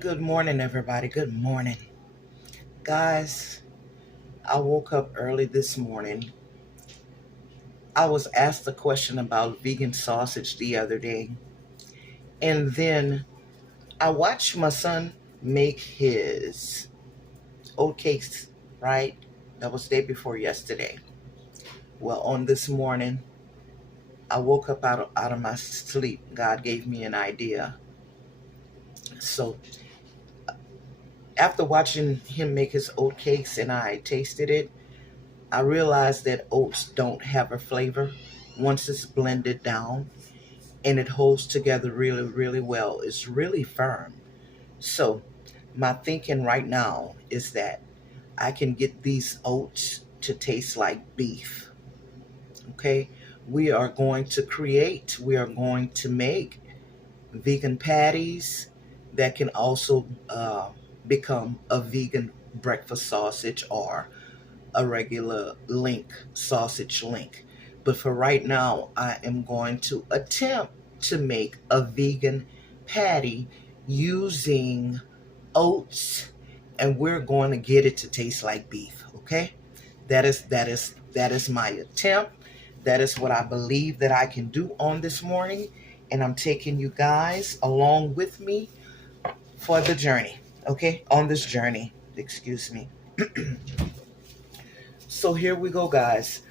Good morning, everybody. Good morning. Guys, I woke up early this morning. I was asked a question about vegan sausage the other day, and then I watched my son make his oat cakes, right? That was day before yesterday. Well, on this morning, I woke up out of my sleep. God gave me an idea. So, after watching him make his oat cakes and I tasted it, I realized that oats don't have a flavor once it's blended down, and it holds together really, really well. It's really firm. So, my thinking right now is that I can get these oats to taste like beef. Okay. We are going to make vegan patties that can also become a vegan breakfast sausage or a regular sausage link. But for right now, I am going to attempt to make a vegan patty using oats, and we're going to get it to taste like beef. Okay, that is my attempt. That is what I believe that I can do on this morning, and I'm taking you guys along with me for the journey. Okay, on this journey. Excuse me. So here we go, guys.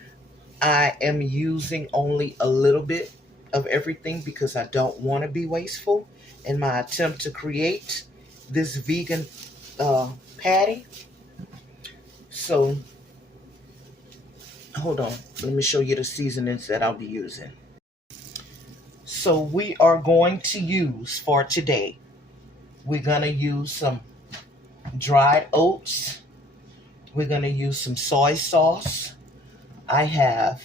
I am using only a little bit of everything because I don't want to be wasteful in my attempt to create this vegan patty. So hold on, let me show you the seasonings that I'll be using. So we are going to use for today, we're going to use some dried oats. We're going to use some soy sauce. I have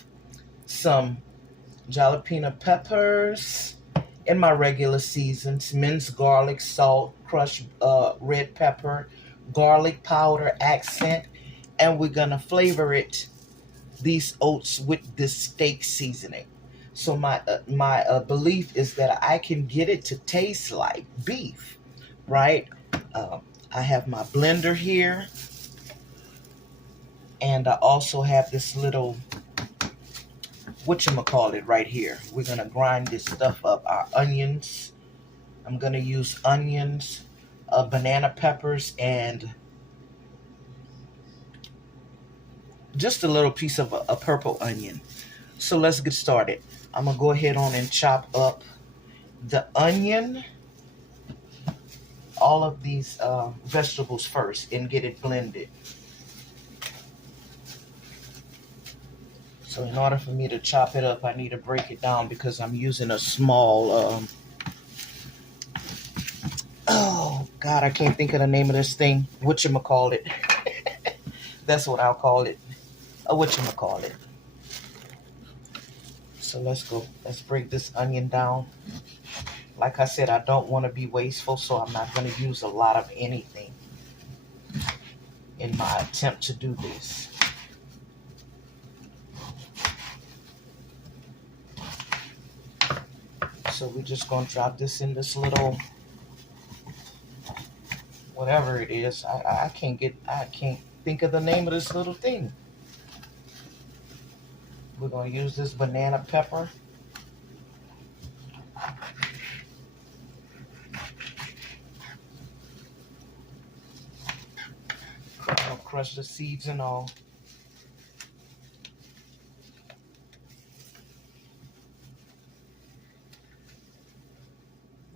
some jalapeno peppers, in my regular seasons, minced garlic, salt, crushed red pepper, garlic powder accent, and we're gonna flavor these oats with this steak seasoning. So my belief is that I can get it to taste like beef, right? I have my blender here, and I also have this little whatchamacallit right here. We're gonna grind this stuff up. Our onions. I'm gonna use onions, banana peppers, and just a little piece of a purple onion. So let's get started. I'm gonna go ahead on and chop up the onion, all of these vegetables first, and get it blended. So in order for me to chop it up, I need to break it down because I'm using a small oh God, I can't think of the name of this thing. Whatchamacallit. That's what I'll call it. A whatchamacallit. So let's go. Let's break this onion down. Like I said, I don't want to be wasteful, so I'm not going to use a lot of anything in my attempt to do this. So we're just going to drop this in this little, whatever it is. I can't think of the name of this little thing. We're going to use this banana pepper. I'll crush the seeds and all.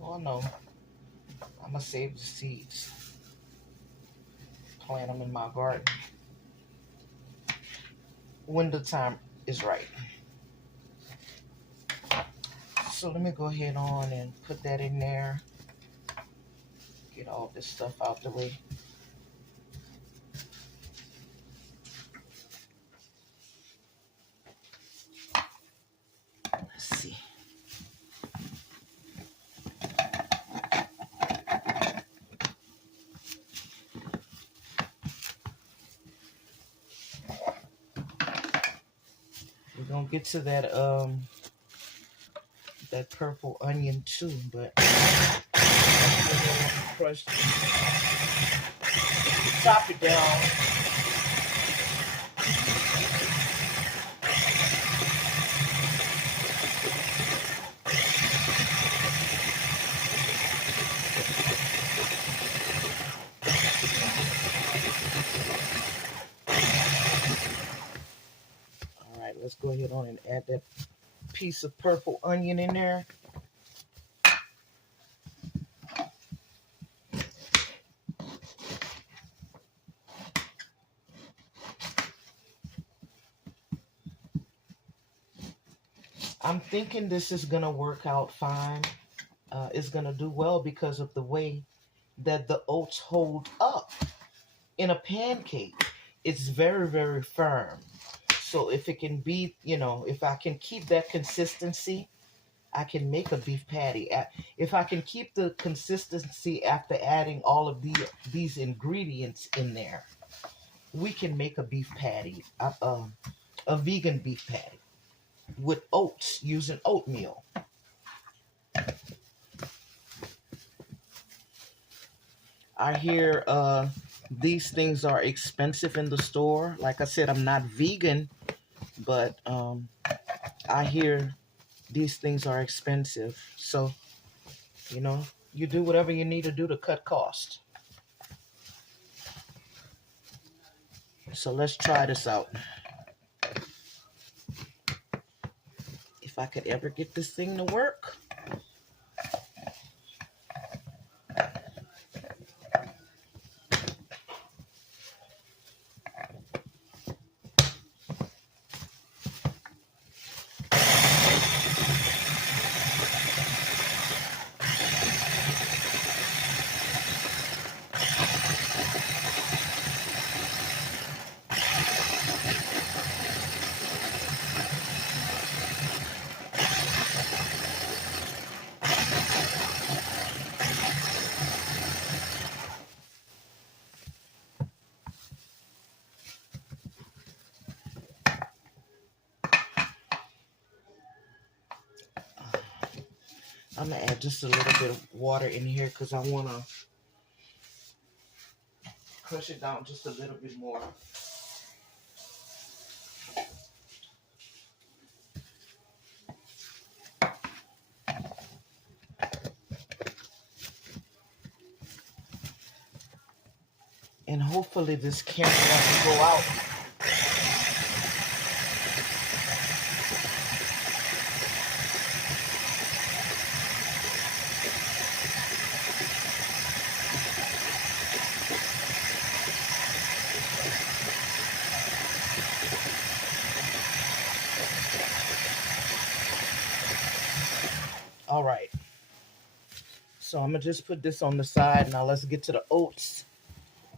Oh no, I'm going to save the seeds. Plant them in my garden when the time is right. So let me go ahead on and put that in there. Get all this stuff out the way. Let's see. We're gonna get to that purple onion too, but crush, chop it down. All right, let's go ahead on and add that piece of purple onion in there. I'm thinking this is going to work out fine. It's going to do well because of the way that the oats hold up in a pancake. It's very, very firm. So if it can be, if I can keep that consistency, I can make a beef patty. If I can keep the consistency after adding all of these ingredients in there, we can make a beef patty, a vegan beef patty with oats, using oatmeal. I hear these things are expensive in the store. Like I said, I'm not vegan, but I hear these things are expensive. So, you do whatever you need to do to cut cost. So let's try this out. If I could ever get this thing to work. I'm going to add just a little bit of water in here because I want to crush it down just a little bit more. And hopefully this camera doesn't go out. All right. So I'm going to just put this on the side. Now let's get to the oats.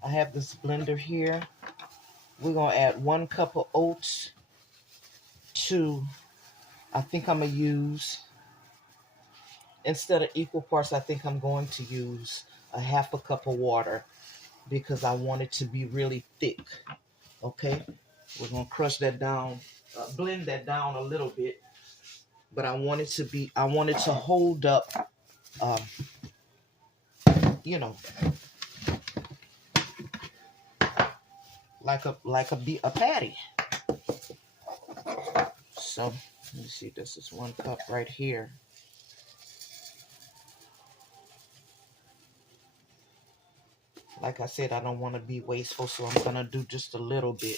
I have this blender here. We're going to add 1 cup of oats to, I think I'm going to use, instead of equal parts, I think I'm going to use a 1/2 cup of water because I want it to be really thick. Okay? We're going to crush that down, blend that down a little bit. But I want it to hold up, like a patty. So let me see. This is 1 cup right here. Like I said, I don't want to be wasteful, so I'm gonna do just a little bit.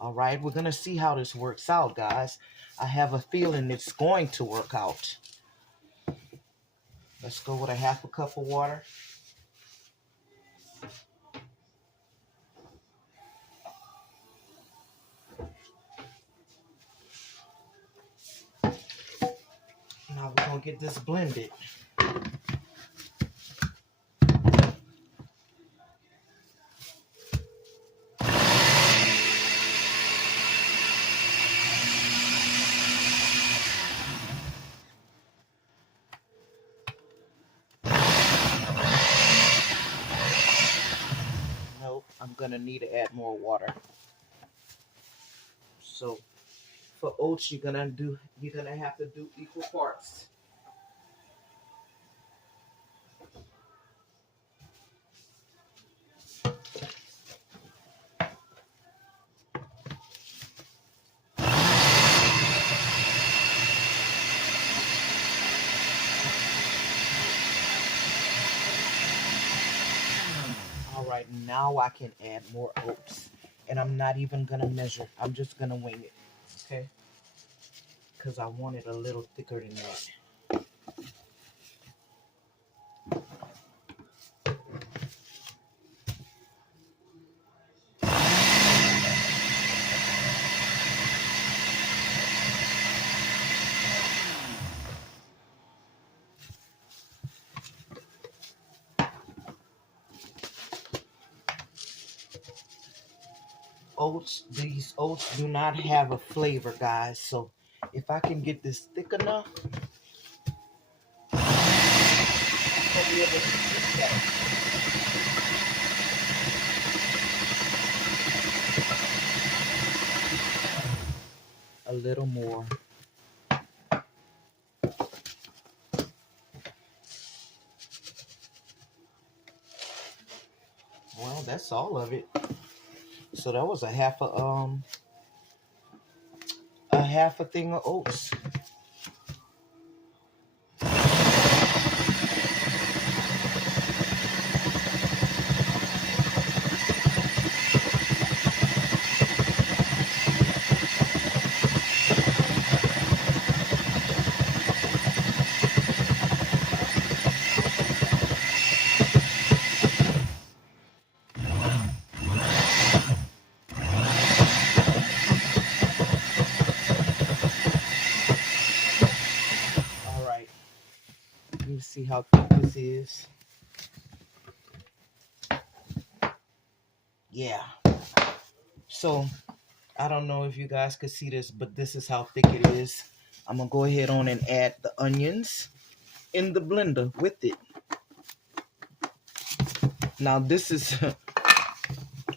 All right, we're gonna see how this works out, guys. I have a feeling it's going to work out. Let's go with a 1/2 cup of water. Now we're gonna get this blended. Nope, I'm gonna need to add more water. So for oats, you're gonna have to do equal parts. right, now I can add more oats. And I'm not even going to measure. I'm just going to wing it. Okay? Because I want it a little thicker than that. Oats, these oats do not have a flavor, guys. So if I can get this thick enough, I'll be able to get that. A little more. Well, that's all of it. So that was a half a thing of oats. All right. Let me see how thick this is. Yeah. So I don't know if you guys could see this, but this is how thick it is. I'm gonna go ahead on and add the onions in the blender with it. Now this is,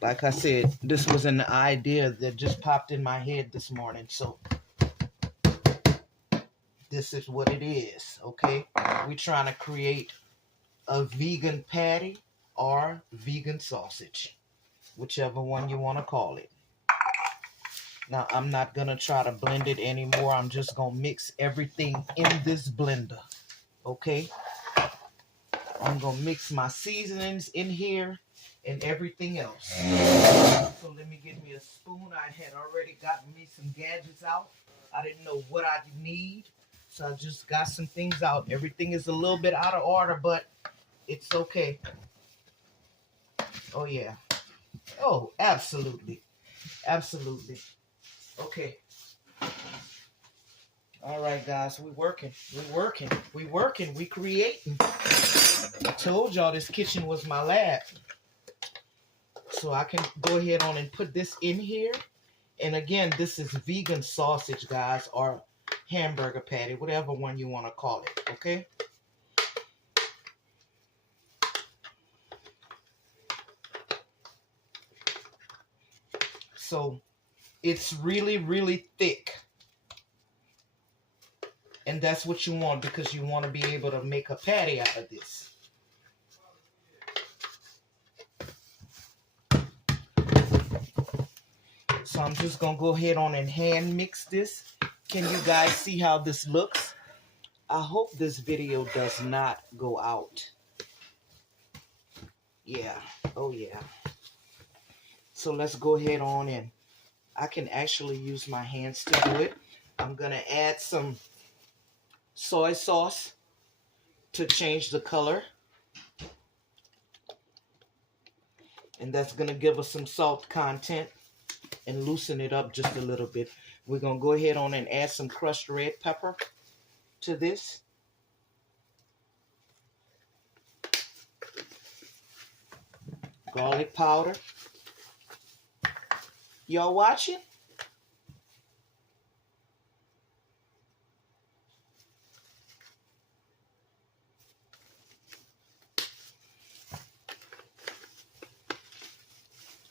like I said, this was an idea that just popped in my head this morning. So this is what it is, okay? We're trying to create a vegan patty or vegan sausage, whichever one you want to call it. Now, I'm not going to try to blend it anymore. I'm just going to mix everything in this blender, okay? I'm going to mix my seasonings in here and everything else. So let me get me a spoon. I had already gotten me some gadgets out. I didn't know what I need, so I just got some things out. Everything is a little bit out of order, but it's okay. Oh, yeah. Oh, absolutely. Absolutely. Okay. All right, guys. We working. We creating. I told y'all this kitchen was my lab. So I can go ahead on and put this in here. And again, this is vegan sausage, guys, or hamburger patty, whatever one you want to call it, okay? So it's really, really thick. And that's what you want because you want to be able to make a patty out of this. So I'm just going to go ahead on and hand mix this. Can you guys see how this looks? I hope this video does not go out. Yeah. Oh, yeah. So let's go ahead on in. I can actually use my hands to do it. I'm going to add some soy sauce to change the color. And that's going to give us some salt content and loosen it up just a little bit. We're going to go ahead on and add some crushed red pepper to this. Garlic powder. Y'all watching?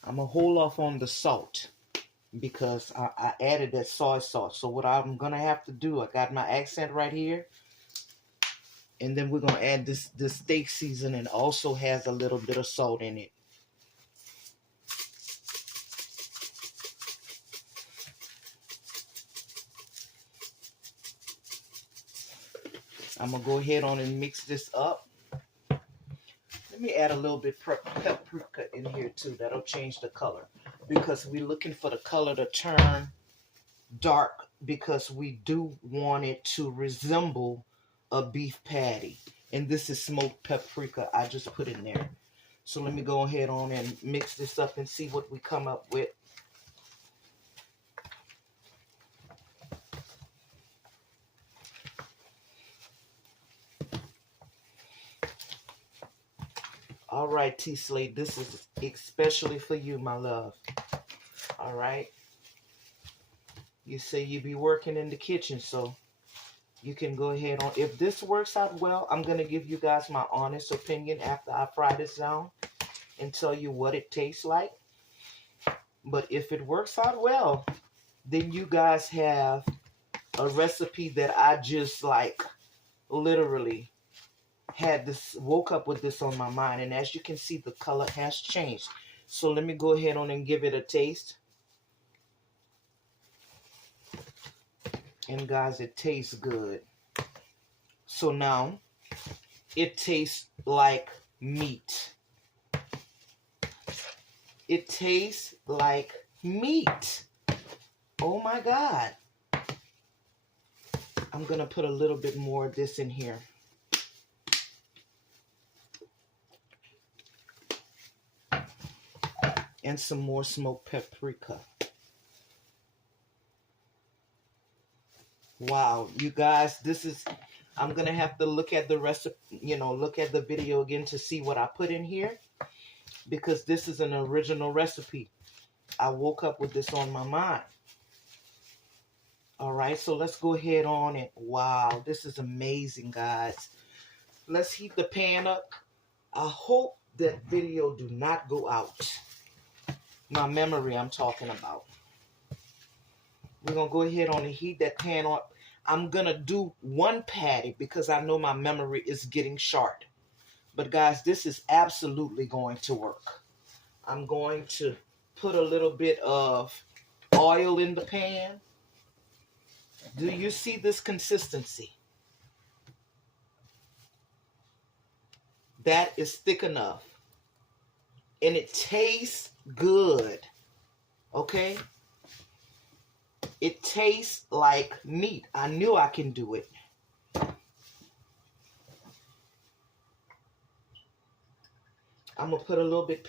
I'm going to hold off on the salt because I added that soy sauce. So what I'm going to have to do, I got my accent right here. And then we're going to add this steak seasoning. Also has a little bit of salt in it. I'm going to go ahead on and mix this up. Let Let me add a little bit paprika in here too. That'll change the color because we're looking for the color to turn dark because we do want it to resemble a beef patty. And this is smoked paprika I just put in there. So let me go ahead on and mix this up and see what we come up with. All right, T-Slate, this is especially for you, my love. All right. You say you be working in the kitchen, so you can go ahead on. If this works out well, I'm going to give you guys my honest opinion after I fry this down and tell you what it tastes like. But if it works out well, then you guys have a recipe that I just like literally had this, woke up with this on my mind. And as you can see, the color has changed. So let me go ahead on and give it a taste. And guys, it tastes good. So now it tastes like meat. It tastes like meat. Oh my God. I'm going to put a little bit more of this in here. And some more smoked paprika. Wow, you guys, this is, I'm going to have to look at the recipe, look at the video again to see what I put in here. Because this is an original recipe. I woke up with this on my mind. All right, so let's go ahead on and, wow, this is amazing, guys. Let's heat the pan up. I hope that video do not go out. My memory I'm talking about. We're going to go ahead on and heat that pan up. I'm going to do one patty because I know my memory is getting short. But guys, this is absolutely going to work. I'm going to put a little bit of oil in the pan. Do you see this consistency? That is thick enough. And it tastes good. Okay? It tastes like meat. I knew I can do it. I'm going to put a little bit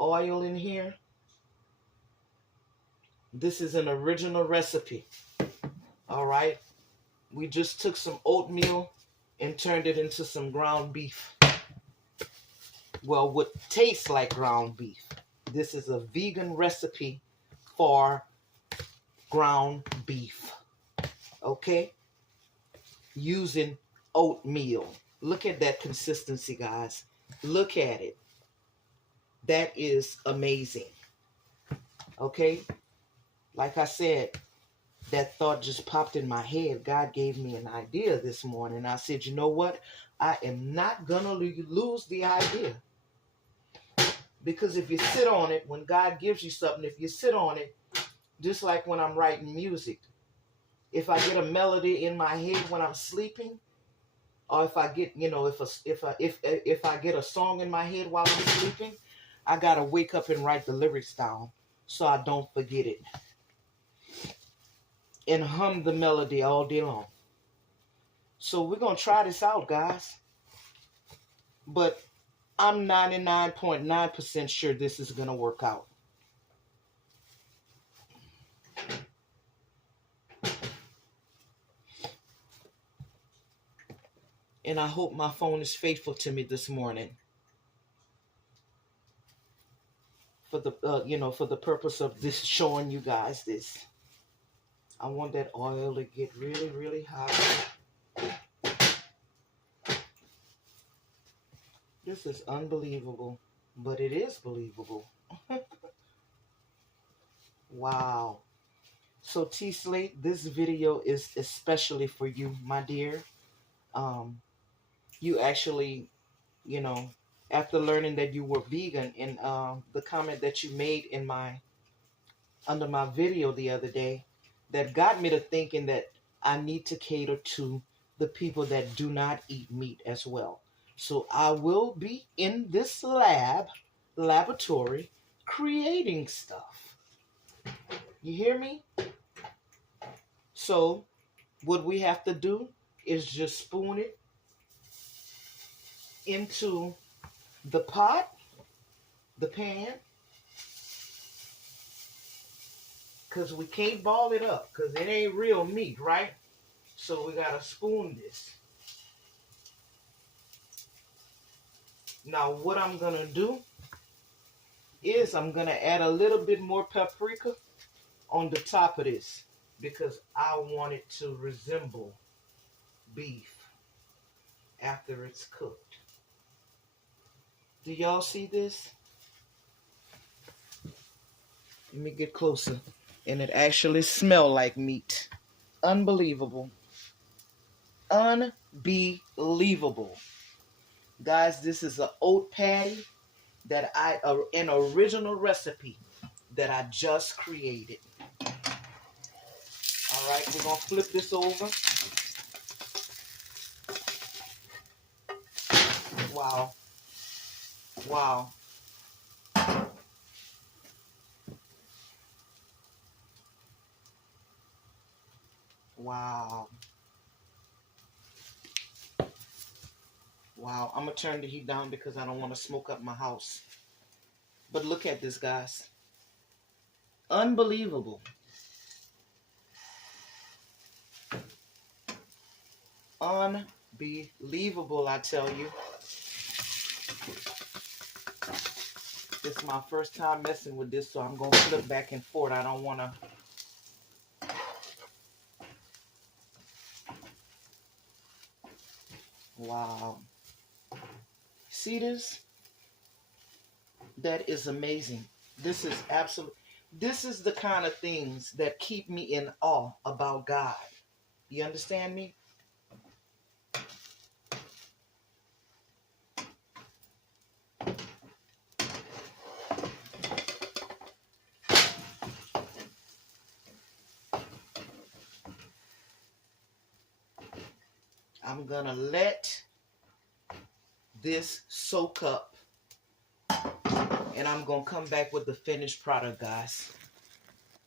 oil in here. This is an original recipe. All right. We just took some oatmeal and turned it into some ground beef. Well, what tastes like ground beef. This is a vegan recipe for ground beef. Okay? Using oatmeal. Look at that consistency, guys. Look at it. That is amazing. Okay? Like I said, that thought just popped in my head. God gave me an idea this morning. I said, you know what? I am not going to lose the idea. Because if you sit on it, when God gives you something, if you sit on it, just like when I'm writing music, if I get a melody in my head when I'm sleeping, or if I get, if I get a song in my head while I'm sleeping, I gotta wake up and write the lyrics down so I don't forget it. And hum the melody all day long. So we're gonna try this out, guys. But I'm 99.9% sure this is gonna work out. And I hope my phone is faithful to me this morning. For the, for the purpose of this, showing you guys this. I want that oil to get really, really hot. This is unbelievable, but it is believable. Wow. So T-Slate, this video is especially for you, my dear. You actually, after learning that you were vegan, and the comment that you made in under my video the other day, that got me to thinking that I need to cater to the people that do not eat meat as well. So I will be in this laboratory, creating stuff. You hear me? So what we have to do is just spoon it into the pot, the pan, because we can't ball it up because it ain't real meat, right? So we got to spoon this. Now what I'm going to do is I'm going to add a little bit more paprika on the top of this because I want it to resemble beef after it's cooked. Do y'all see this? Let me get closer. And it actually smells like meat. Unbelievable. Unbelievable. Guys, this is an oat patty that an original recipe that I just created. All right, we're going to flip this over. Wow. Wow. Wow. Wow. I'm going to turn the heat down because I don't want to smoke up my house. But look at this, guys. Unbelievable. Unbelievable, I tell you. This is my first time messing with this, so I'm going to flip back and forth. I don't want to. Wow. See this? That is amazing. This is absolute. This is the kind of things that keep me in awe about God. You understand me? I'm going to let this soak up. And I'm going to come back with the finished product, guys.